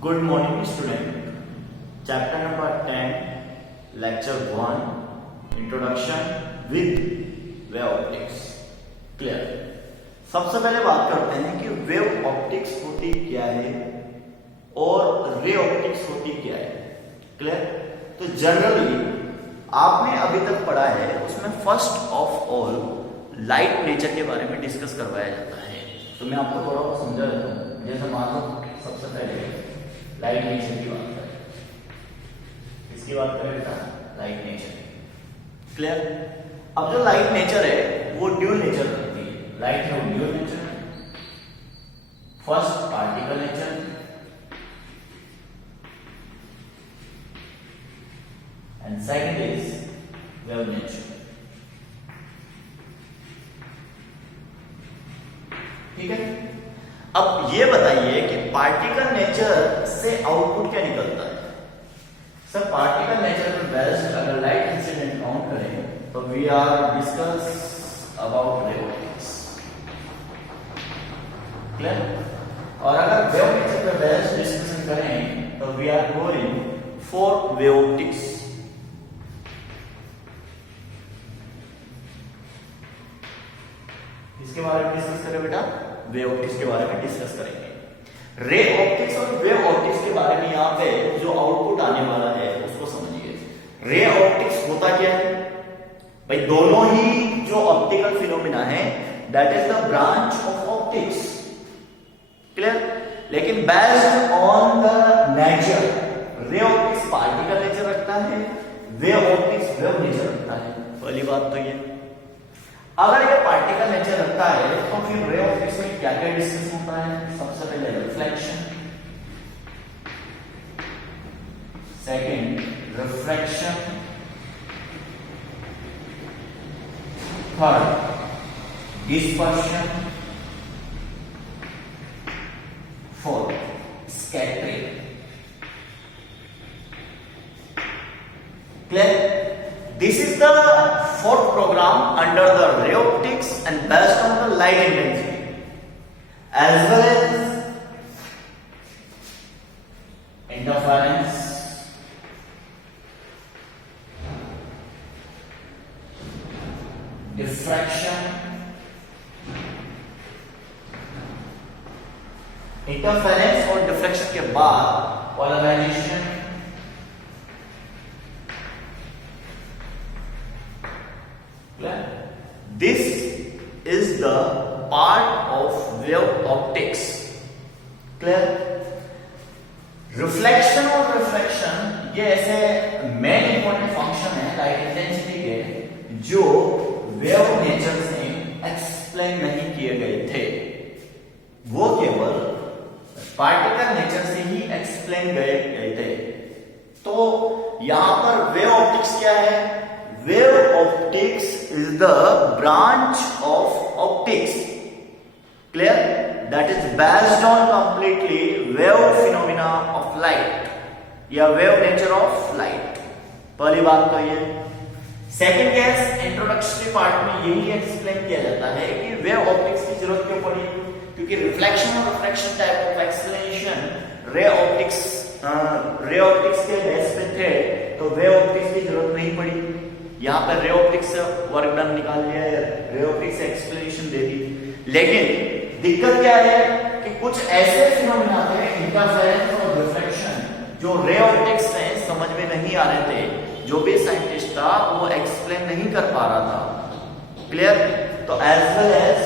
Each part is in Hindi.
Good morning student. Chapter number 10, lecture 1, introduction with wave optics. Clear? सबसे पहले बात करते हैं कि वेव ऑप्टिक्स होती क्या है और रे ऑप्टिक्स होती क्या है. क्लियर? तो जनरली आपने अभी तक पढ़ा है उसमें first of all light nature के बारे में डिस्कस करवाया जाता है. तो मैं आपको थोड़ा समझा देता हूँ. जैसे मान लो सबसे पहले लाइट नेचर की बात करें. इसकी बात करें बेटा, लाइट नेचर. क्लियर? अब जो लाइट नेचर है वो ड्यूल नेचर रखती है. लाइट है वो ड्यूल नेचर है. First particle nature and second is wave nature. ठीक है. अब ये बताइए कि पार्टिकल नेचर से आउटपुट क्या निकलता है. सर पार्टिकल नेचर में बेस्ट अगर लाइट इंसिडेंट काउंट करें तो we are discuss about ray optics. Clear? और अगर वेव नेचर में बेस्ट डिस्कशन करें तो we are going for wave optics. इसके बारे में डिस्कस करें बेटा, वेव ऑप्टिक्स के बारे में डिस्कस करेंगे. रे ऑप्टिक्स और वेव ऑप्टिक्स के बारे में यहाँ पे जो आउटपुट आने वाला है उसको समझिए. रे ऑप्टिक्स होता क्या है भाई? दोनों ही जो ऑप्टिकल फिनोमिना है that is the branch of optics. Clear? लेकिन based on the nature ray optics particle nature रखता है, वेव ऑप्टिक्स वेव नेचर रखता है. पहली बात तो ये. अगर ये पार्टिकल नेचर रखता है तो फिर रे ऑप्टिक्स में क्या क्या डिस्कस होता है. सबसे पहले reflection, second refraction, third dispersion, fourth scattering. Clear? This is the fourth program under the ray optics and based on the light intensity as well as interference, diffraction, interference और diffraction के बाद polarization, this is the part of wave optics. Clear? Reflection और रिफ्रैक्शन ये ऐसे मेन इंपॉर्टेंट फंक्शन है लाइट इंटेंसिटी के जो वेव नेचर से एक्सप्लेन नहीं किए गए थे. वो केवल पार्टिकल नेचर से ही एक्सप्लेन गए थे. तो यहां पर वेव ऑप्टिक्स क्या है? Wave optics is the branch of optics. Clear? That is based on completely wave phenomena of light या wave nature of light. पहली बात तो ये. सेकेंड केस इंट्रोडक्टरी पार्ट में यही एक्सप्लेन किया जाता है कि वेव ऑप्टिक्स की जरूरत क्यों पड़ी. क्योंकि रिफ्लेक्शन और refraction type of explanation ray optics के बेस पे थे तो वेव ऑप्टिक्स की जरूरत नहीं पड़ी. यहाँ पर रे ऑप्टिक्स से वर्क डन निकाल लिया है, रे ऑप्टिक्स से एक्सप्लेनेशन दे दी. लेकिन दिक्कत क्या है कि कुछ ऐसे फिनोमेना थे इंटरफेरेंस और रिफ्लेक्शन जो रे ऑप्टिक्स में समझ में नहीं आ रहे थे. जो भी साइंटिस्ट था वो एक्सप्लेन नहीं कर पा रहा था. क्लियर? तो as well as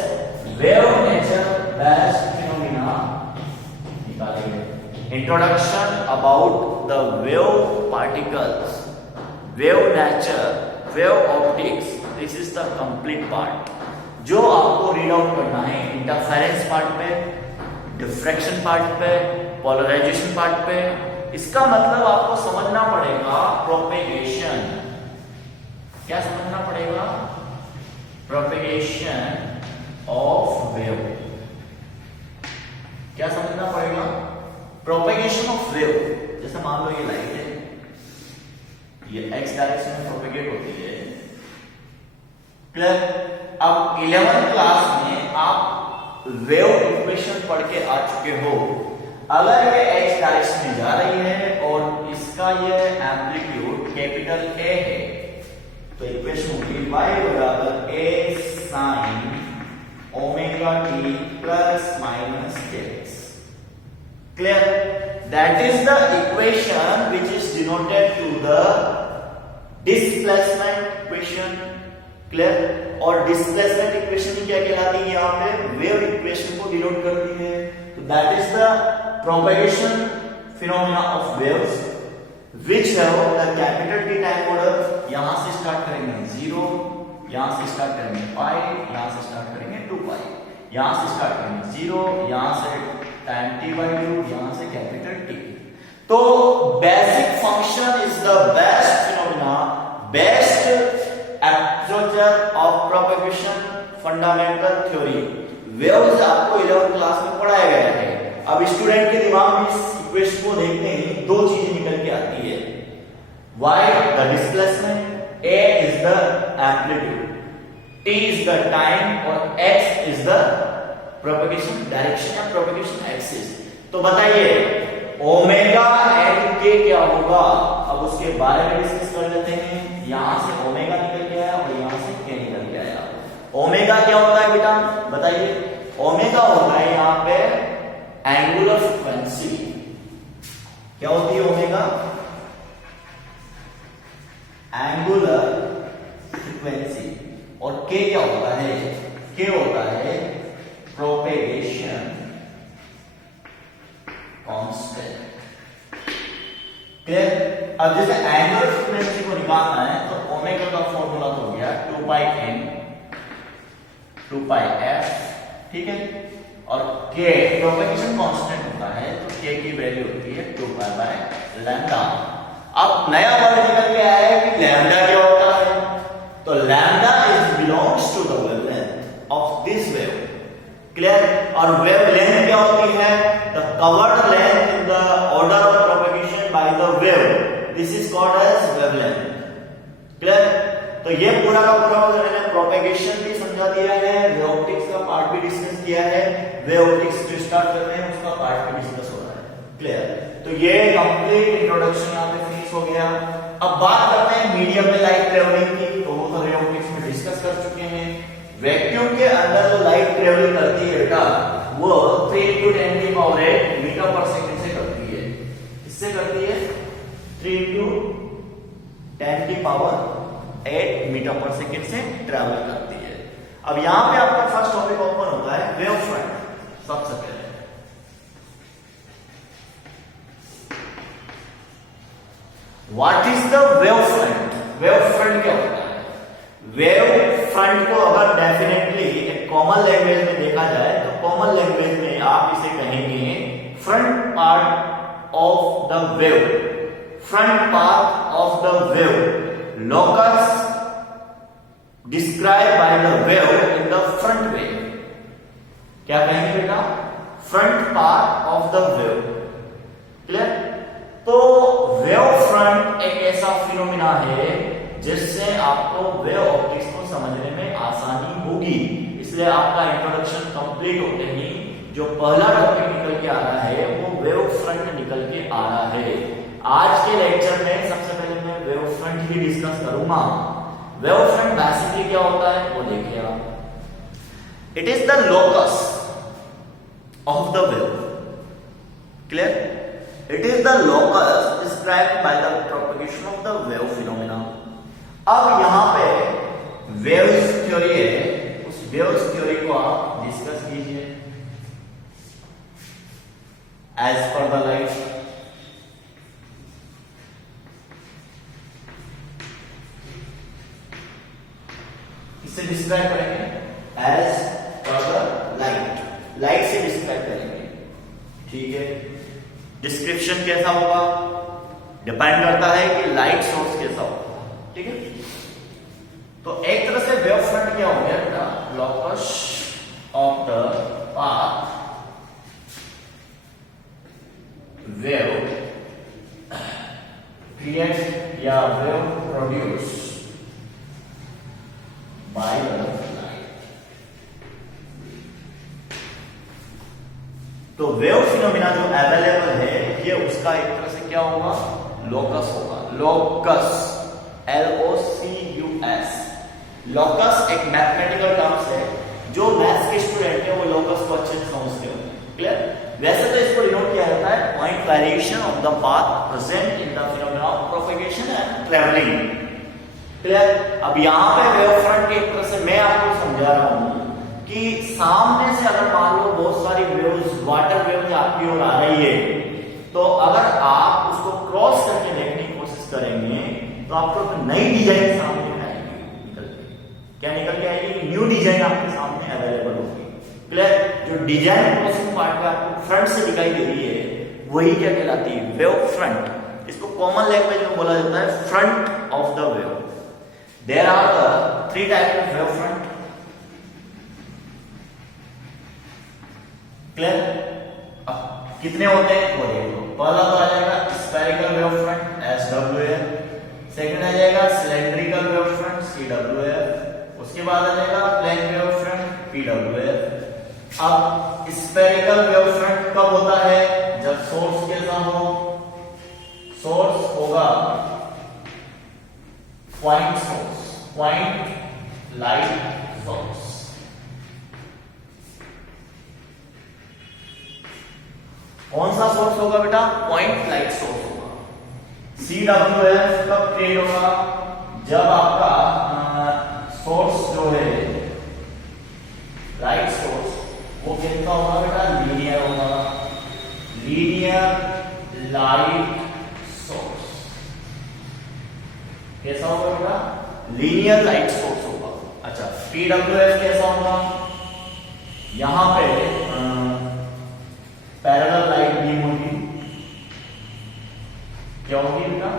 wave nature based phenomena निकाले गए. Introduction about the wave particles, wave nature, wave optics. This is the complete part जो आपको रीड आउट करना है. इंटरफेरेंस पार्ट पे, डिफ्रैक्शन पार्ट पे, पोलराइजेशन पार्ट पे. इसका मतलब आपको समझना पड़ेगा प्रोपेगेशन. क्या समझना पड़ेगा? Propagation of wave. क्या समझना पड़ेगा? Propagation of wave. जैसे मान लो ये लाइट है, ये x डायरेक्शन में प्रोपेगेट होती है. क्लियर? अब 11th क्लास में आप वेव इक्वेशन पढ़ के आ चुके हो. अगर ये x डायरेक्शन में जा रही है और इसका ये एम्पलीट्यूड कैपिटल A है, तो इक्वेशन होगी y बराबर a sin omega t plus minus kx. Clear? That is the equation which is denoted to the displacement equation. Clear? और displacement equation क्या कहलाती है? यहाँ पे wave equation को डिनोट करती है. तो that is the propagation phenomena of waves which have the capital T time order. यहां से स्टार्ट करेंगे 0, यहां से स्टार्ट करेंगे पाई, यहां से स्टार्ट करेंगे 2 पाई, यहां से स्टार्ट करेंगे 0, यहां से टाइम t/2, यहां से कैपिटल T. तो basic function is the best phenomena, best approach of propagation fundamental theory. Waves आपको 11th क्लास में पढ़ाया गया है. अब स्टूडेंट के दिमाग में इस इक्वेशन को देखते ही दो चीजें निकल के आती है. y the displacement, a is the amplitude, t is the time और x is the propagation direction या propagation axis. तो बताइए ओमेगा एंड के क्या होगा? अब उसके बारे में डिस्कस कर लेते हैं. यहां से ओमेगा निकल के आया और यहां से के निकल के आया. ओमेगा क्या होता है बेटा? बताइए. ओमेगा होता है यहां पे एंगुलर फ्रीक्वेंसी. क्या होती है ओमेगा? Angular frequency. और के क्या होता है? के होता है प्रोपेगेशन कांस्टेंट. क्लियर? अब जैसे एंगुलर फ्रीक्वेंसी को निकालना है तो ओमेगा का फॉर्मूला तो हो गया 2 पाई n 2 पाई f. ठीक है? और k प्रोपेगेशन कांस्टेंट होता है तो k की वैल्यू होती है 2 पाई बाय लैम्डा. अब नया वर्ड निकल के आया है कि लैम्डा क्या होता है. तो lambda is belongs to the wavelength of this wave. Clear? और वेवलेंथ क्या होती है? The covered length in the order of propagation by the wave. This is called as wavelength. Clear? तो ये पूरा का पूरा मैंने प्रोपेगेशन भी समझा दिया है, वेव ऑप्टिक्स का पार्ट भी डिस्कस किया है, वेव ऑप्टिक्स जो स्टार्ट कर रहे हैं उसका पार्ट भी डिस्कस हो रहा है. क्लियर? तो ये कंप्लीट इंट्रोडक्शन यहाँ पे फिनिश हो गया. अब बात करते हैं मीडियम में लाइट ट्रेवलिंग की. तो वो तो वे ऑप्टिक्स में डिस्कस कर चुके हैं. वैक्यूम के अंदर जो लाइट ट्रेवलिंग करती है बेटा वो 3 × 10⁸ मीटर पर सेकंड से करती है. किससे करती है? 3 × 10⁸ मीटर पर सेकंड से ट्रेवल करती है. अब यहां पे आपका फर्स्ट टॉपिक ओपन होता है वेव फ्रंट. सबसे पहले what is the wave front? Wave front क्या होता है? वेव फ्रंट को अगर डेफिनेटली एक कॉमन लैंग्वेज में देखा जाए तो कॉमन लैंग्वेज में आप इसे कहेंगे front part of the wave. Front part of the wave. locus described by the wave in the front wave. क्या कहेंगे बेटा? Front part of the wave. Clear? तो वेव फ्रंट एक ऐसा फिनोमिना है जिससे आपको वेव ऑप्टिक्स को समझने में आसानी होगी. इसलिए आपका इंट्रोडक्शन कंप्लीट होते ही जो पहला टॉपिक निकल के आ रहा है वो वेव फ्रंट निकल के आ रहा है. आज के लेक्चर में सबसे पहले मैं वेव फ्रंट ही डिस्कस करूंगा. वेव फ्रंट बेसिकली क्या होता है वो देखिए आप. It is the locus of the wave. Clear? It is the locus described by the propagation of the wave phenomena. अब यहां पे वेव्स थ्योरी है, उस वेव्स थ्योरी को आप डिस्कस कीजिए एज पर द लाइट. इसे डिस्क्राइब करेंगे as per the light. Light से डिस्क्राइब करेंगे. ठीक है? डिस्क्रिप्शन कैसा होगा डिपेंड करता है कि लाइट सोर्स कैसा होगा. ठीक है? तो एक तरह से वेव फ्रंट क्या हो गया? Locus of the path wave create या wave produce by the light. तो वेव फिनोमिना जो अवेलेबल ये उसका एक तरह से क्या होगा, लोकस होगा। Locus, LOCUS। लोकस एक मैथमेटिकल टर्म्स है, जो मैथ्स के स्टूडेंट है वो लोकस को अच्छे से समझते हो। क्लियर? वैसे तो इसको डिनोट किया जाता है point variation of the path present in the phenomena of propagation and travelling. Clear? अब यहाँ पे वेव फ्रंट की एक तरह से मैं आपको समझा रहा हूँ कि सामने से अगर मान लो बहुत सारी वेव्स, वाटर वेव्स आपकी ओर आ रही है, तो अगर आप उसको क्रॉस करके देखने की कोशिश करेंगे तो आपको एक नई डिजाइन सामने आएगी, निकल के। क्या निकल के आएगी? न्यू डिजाइन आपके सामने अवेलेबल होगी। क्लियर? जो डिजाइन क्रॉसिंग पार्ट पे आपको फ्रंट से दिखाई दे रही है वही क्या कहलाती है? Wave front. इसको कॉमन लैंग्वेज में बोला जाता है front of the wave. There are the 3 type of wave front. Clear? कितने होते हैं वो देख लो। पहला तो आ जाएगा spherical wave front, SWF। Second आ जाएगा सिलेंड्रिकल वेव फ्रंट, CWF। उसके बाद आ जाएगा प्लेन वेव फ्रंट, PWF। अब स्फेरिकल वेव फ्रंट कब होता है? जब सोर्स कैसा हो? सोर्स होगा point source, point light source. कौन सा सोर्स होगा बेटा? पॉइंट लाइट सोर्स होगा। CWF कब क्रिएट होगा? जब आपका सोर्स जो है लाइट सोर्स वो कितना होगा बेटा? लीनियर होगा। लीनियर लाइट सोर्स कैसा होगा बेटा? लीनियर लाइट सोर्स होगा। अच्छा, PWF कैसा होगा? यहां पे पैरेलल लाइट बीम होगी। क्या होगी बेटा?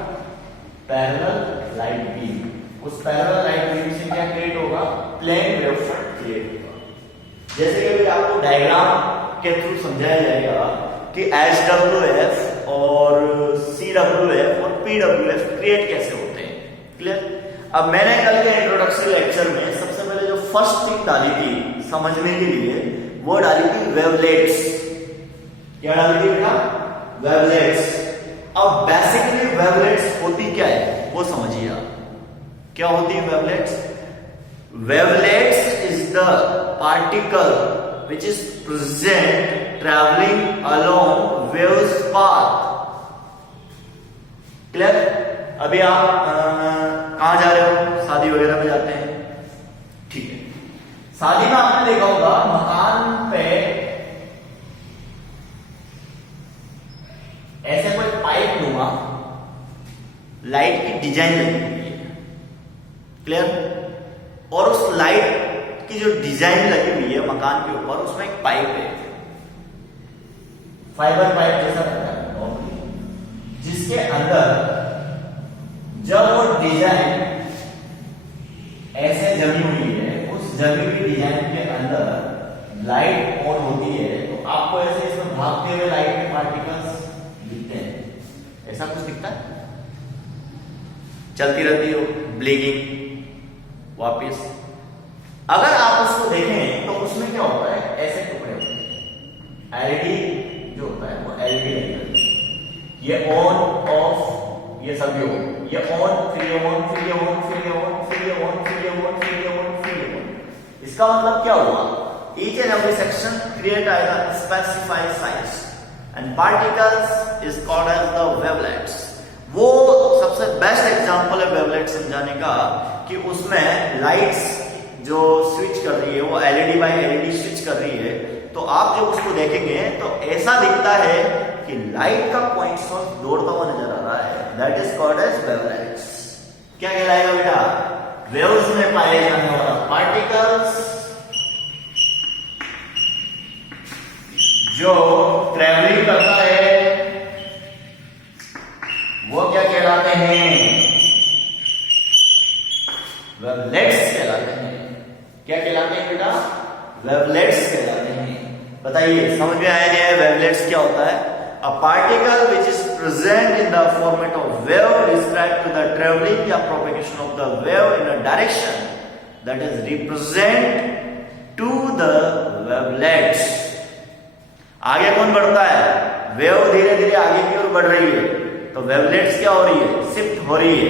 Parallel light beam. उस पैरेलल लाइट बीम से क्या क्रिएट होगा? प्लेन वेव फ्रंट क्रिएट होगा। जैसे कि आपको डायग्राम के थ्रू समझाया जाएगा कि SWF और CWF और PWF क्रिएट कैसे होते हैं। क्लियर? अब मैंने कल के इंट्रोडक्शन लेक्चर में सबसे पहले जो फर्स्ट थिंग डाली थी समझने के लिए, वो डाली थी वेवलेट्स। क्या डाली थी बेटा? वेवलेट्स। अब बेसिकली वेवलेट्स होती क्या है वो समझिए आप। क्या होती है wavelets? Wavelets is the particle which is present traveling along waves path. Clear? अभी आप कहां जा रहे हो? शादी वगैरह में जाते हैं, ठीक है। शादी में आपने देखा होगा मकान पे ऐसे कोई पाइप लूंगा, लाइट की डिजाइन लगी हुई है। क्लियर? और उस लाइट की जो डिजाइन लगी हुई है मकान के ऊपर, उसमें एक पाइप है, फाइबर पाइप जैसा रहता है, जिसके अंदर जब वो डिजाइन ऐसे जमी हुई है, उस जमी हुई डिजाइन के अंदर लाइट ऑन होती है, तो आपको ऐसे इसमें भागते हुए लाइट के पार्टिकल्स दिखते हैं। ऐसा कुछ दिखता है? चलती रहती हो ब्लिंकिंग वापिस। अगर आप उसको देखें तो उसमें क्या होता है? ऐसे टुकड़े होते हैं। एलईडी जो होता है वो एलईडी लगी रहती है। ये ऑन ऑफ, ये सभी ऑन, ये ऑन, फिर ये ऑन, फिर ये ऑन, फिर ये ऑन, फिर ये ऑन, फिर ये ऑन, फिर ये ऑन, फिर ये ऑन। इसका मतलब क्या हुआ? Each and every section create a specified size and particles is called as the wavelets. वो सबसे बेस्ट एग्जांपल है वेवलेट समझाने का कि उसमें लाइट्स जो स्विच कर रही है वो एलईडी बाय एलईडी स्विच कर रही है, तो आप जब उसको देखेंगे तो ऐसा दिखता है कि लाइट का पॉइंट सोर्स दौड़ता हुआ नजर आ रहा है। That is called as wavelets. क्या कहलाएगा बेटा? वेव्स में पाए जाने वाला पार्टिकल्स जो ट्रेवलिंग करता है वो क्या कहलाते हैं? वेवलेट्स कहलाते हैं। क्या कहलाते हैं बेटा? वेवलेट्स कहलाते हैं। बताइए, समझ में आया नहीं है वेवलेट्स क्या होता है? A particle which is present in the format of wave described to the traveling या propagation of the wave in a direction that is represent to the wavelets. आगे कौन बढ़ता है? वेव धीरे धीरे आगे की ओर बढ़ रही है, तो वेवलेट्स क्या हो रही है, शिफ्ट हो रही है।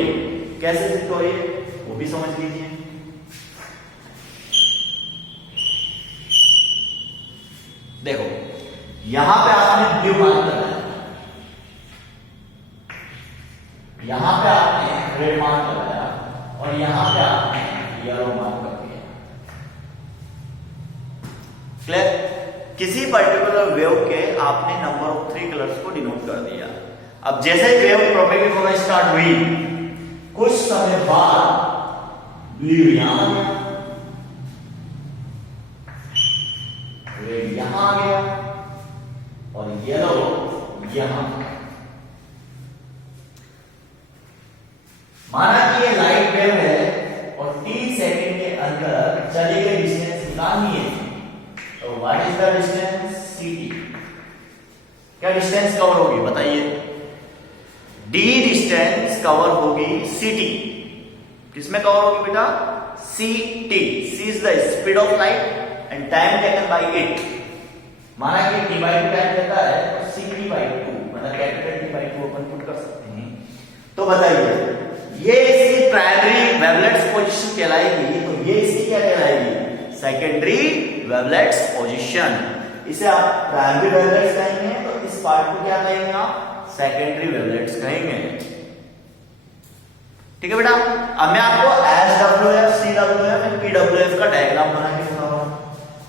कैसे शिफ्ट हो रही है वो भी समझ लीजिए। देखो यहां पे आपने ब्लू मार्क लगाया, यहां पे आपने रेड मार्क लगाया और यहां पे आपने येलो मार्क कर दिया। क्लियर? किसी पर्टिकुलर वेव के आपने नंबर ऑफ 3 कलर्स को डिनोट कर दिया। अब जैसे वेव प्रोपेगेट होना स्टार्ट हुई, कुछ समय बाद ब्लू यहां आ गया, रेड यहां आ गया और येलो यहां। माना कि ये लाइट वेव है और 3 सेकंड के अंदर चली गई डिस्टेंस निकालनी है, तो what is the distance, ct। क्या डिस्टेंस कवर होगी बताइए? d डिस्टेंस कवर होगी ct। किसमें कवर होगी बेटा? ct। c is the speed of light and time taken by it. माना कि t/2 टाइम लेता है तो ct/2 मतलब कैपिटल T/2 अपन पुट कर सकते हैं। तो बताइए ये इसकी प्राइमरी वेवलेट्स पोजीशन कहलाएगी, तो ये इसकी क्या कहलाएगी? Secondary wavelets position. इसे आप प्राइमरी वेवलेट्स कहेंगे, तो इस पार्ट को क्या कहेंगे आप? सेकेंडरी वेवलेट्स कहेंगे। ठीक है बेटा? अब मैं आपको SWF, CWF एंड PWF का डायग्राम बना के दिखाऊंगा,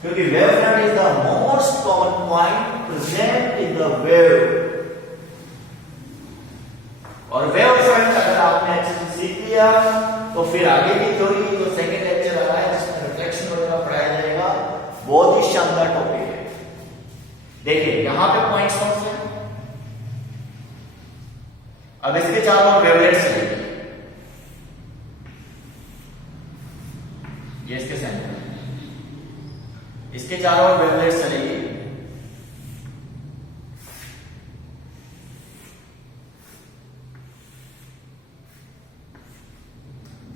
क्योंकि wave front is the most common point present in the wave. और वेव फ्रंट अगर आपने अच्छे से सीख लिया तो फिर आगे की थ्योरी जो सेकंड लेक्चर आ रहा है जिसमें रिफ्लेक्शन वगैरह पढ़ाया जाएगा, बहुत ही शानदार टॉपिक है। देखिए यहां पे पॉइंट्स कौन से हैं? अब इसके चारों ओर वेवलेट्स हैं, ये इसके सेंटर में, इसके चारों ओर वेवलेट्स चलेगी।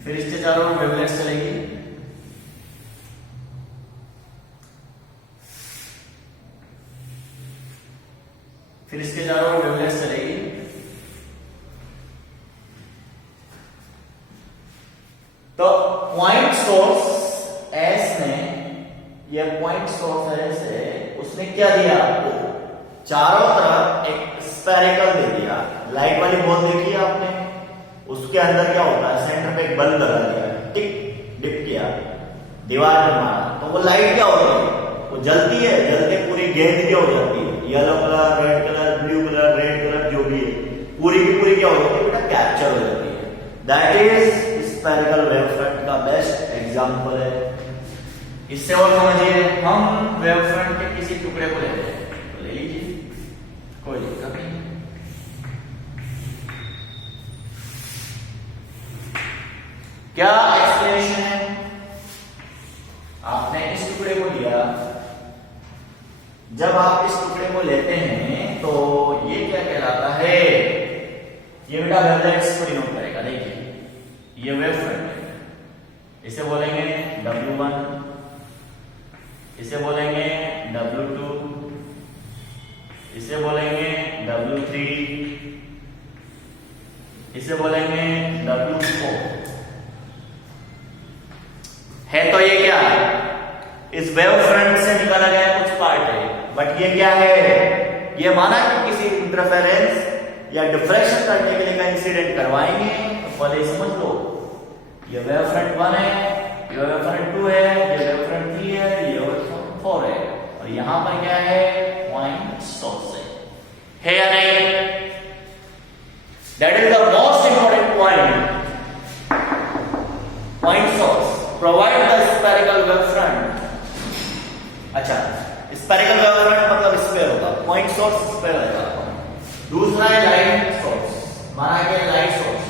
फिर इसके चारों ओर वेवलेट्स चलेगी, फिर इसके चारों ओर वेवलेट्स चलेगी, तो पॉइंट सोर्स एस ने, ये पॉइंट सोर्स एस है, उसने क्या दिया आपको? चारों तरफ एक स्फेरिकल दे दिया। लाइट वाली बॉल देखी है आपने, उसके अंदर क्या होता है? सेंटर पे एक बल्ब लगा दिया, टिक डिप किया, दीवार पे मारा, तो वो लाइट क्या होती है? वो जलती है, जलते पूरी गेंद क्या हो जाती है? Yellow colour, red colour, blue colour, red colour जो भी है, पूरी की पूरी क्या हो जाती है बेटा? कैप्चर हो जाती है। That is spherical wave front का बेस्ट एग्जांपल है। इससे और समझिए, हम वेव फ्रंट के किसी टुकड़े को लेते हैं, तो ले लीजिए, कोई दिक्कत नहीं। क्या एक्सप्लेनेशन है? आपने इस टुकड़े को लिया, जब आप इस टुकड़े को लेते हैं तो ये क्या कहलाता है? ये बेटा वेवलेट्स को डिनोट करेगा। देखिए ये वेव फ्रंट है, इसे बोलेंगे W1, इसे बोलेंगे W2, इसे बोलेंगे W3, इसे बोलेंगे W4। है तो ये क्या है? इस वेव फ्रंट से निकाला गया कुछ पार्ट है, बट ये क्या है? ये माना कि किसी इंटरफेरेंस या डिफ्रेक्शन करने के लिए का इंसिडेंट करवाएंगे, तो पहले समझ लो ये वेव फ्रंट 1 है, ये वेव फ्रंट 2 है, ये वेव फ्रंट 3 है, ये वेव फ्रंट 4 है, और यहां पर क्या है? पॉइंट सोर्स है या नहीं? That is the most important point, point source provide the spherical wave front. अच्छा, स्फेरिकल वेव फ्रंट मतलब स्फीयर होगा, पॉइंट सोर्स स्फीयर होगा। दूसरा है लाइट सोर्स, माना कि लाइट सोर्स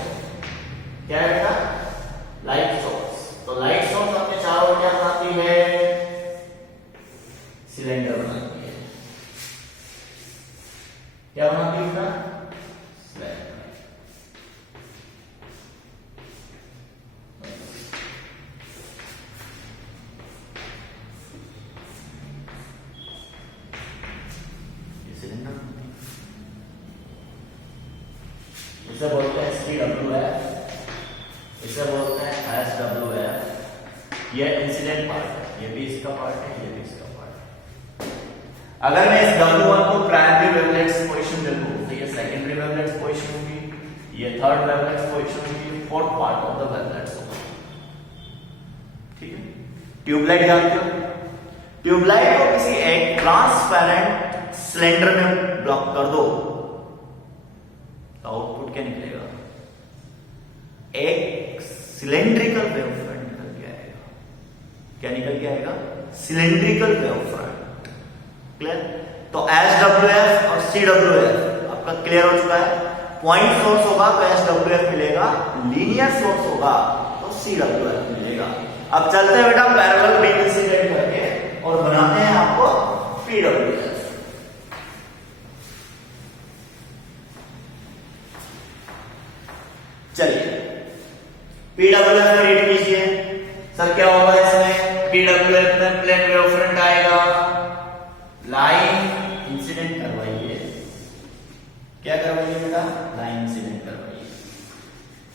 क्या है बेटा? Light source. तो लाइट सोर्स अपने चारों ओर क्या बनाती है? सिलेंडर बनाती है। क्या बनाती है बेटा? सिलेंडर। सिलेंडर इसे बोलते हैं SPWF, इसे बोलते हैं SWF। ये इंसिडेंट पार्ट है, ये भी इसका पार्ट है, ये भी इसका पार्ट है। अगर मैं इस W1 को प्राइमरी वेवलेट्स पोजीशन दे दूं तो ये सेकेंडरी वेवलेट्स पोजीशन होगी, ये थर्ड वेवलेट्स पोजीशन होगी, fourth part of the wavelets होगा। ठीक है। ट्यूबलाइट जानते हो? ट्यूबलाइट को किसी एक ट्रांसपेरेंट सिलेंडर में ब्लॉक कर दो तो आउटपुट क्या निकलेगा? एक सिलेंड्रिकल वेवफ्रंट निकल के आएगा। क्या निकल के आएगा? Cylindrical wavefront. क्लियर? तो SWF और CWF आपका क्लियर हो चुका है। पॉइंट सोर्स होगा तो SWF मिलेगा, लीनियर सोर्स होगा तो CWF मिलेगा। अब चलते हैं बेटा पैरेलल बीम इंसिडेंट करके और बनाते हैं आपको PWF। चलिए PWF में रीड कीजिए। सर क्या होगा इसमें? PWF में प्लेन वेवफ्रंट आएगा, लाइन इंसिडेंट करवाइए। क्या करवाइए बेटा? लाइन इंसिडेंट करवाइए।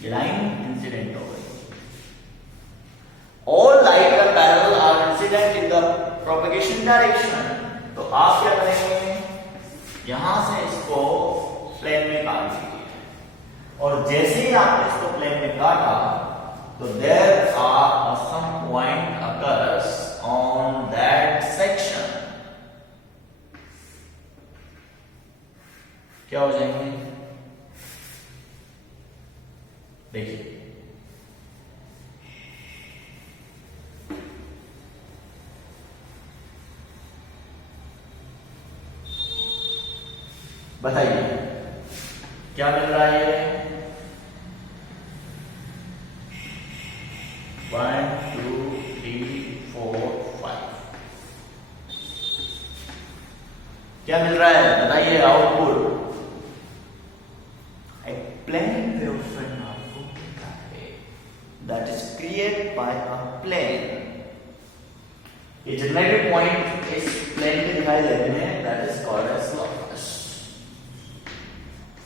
ये लाइन इंसिडेंट हो गई। All light are parallel are incident in the propagation direction। तो आप क्या करेंगे? यहां से इसको प्लेन में काट दीजिए और जैसे ही आपने इसको प्लेन में काटा तो there are some point occurs on that section। क्या हो जाएंगे? देखिए बताइए क्या मिल रहा है? 1 2 3 4 5 क्या मिल रहा है? बताइए आउटपुट। एक प्लेन वेवफ्रंट आपको मिलता है that is created by a plane. ये जितने भी पॉइंट इस प्लेन में दिखाई देते हैं that is called as locus.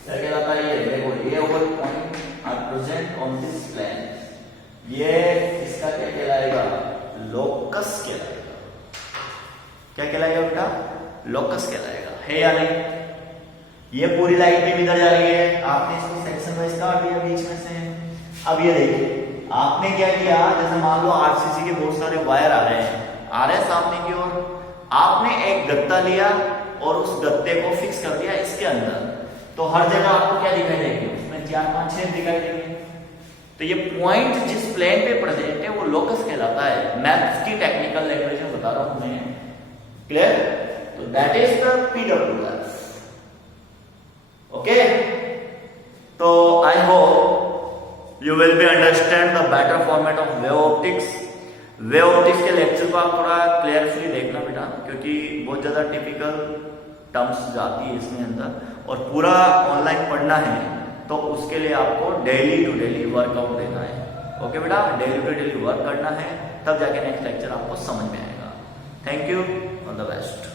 क्या कहलाता है? ये देखो ये over point are present on this plane. ये इसका क्या कहलाएगा? लोकस कहलाएगा। क्या कहलाएगा बेटा? लोकस कहलाएगा। है या नहीं? ये पूरी लाइन भी इधर जा रही है, आपने इसको सेक्शन वाइज काट दिया बीच में से। अब ये देखिए आपने क्या किया, जैसे मान लो आरसीसी के बहुत सारे वायर आ रहे हैं सामने की ओर, आपने एक गत्ता लिया और उस गत्ते को फिक्स कर दिया इसके अंदर, तो हर जगह आपको क्या दिखाई देंगे? उसमें 4 5 छेद दिखाई देंगे। तो ये पॉइंट जिस प्लेन पे प्रेजेंट है वो लोकस कहलाता है। मैथ्स की टेक्निकल लैंग्वेज में बता रहा हूं मैं। क्लियर? तो that is the PWF। Okay, तो I hope you will be understand the better format of wave optics. Wave optics के लेक्चर को आप थोड़ा क्लियरफुली देखना बेटा, क्योंकि बहुत ज्यादा टिपिकल टर्म्स जाती है इसमें अंदर और पूरा ऑनलाइन पढ़ना है तो उसके लिए आपको डेली टू डेली वर्कआउट देना है। ओके बेटा, डेली टू डेली वर्क करना है, तब जाके नेक्स्ट लेक्चर आपको समझ में आएगा। Thank you, all the best.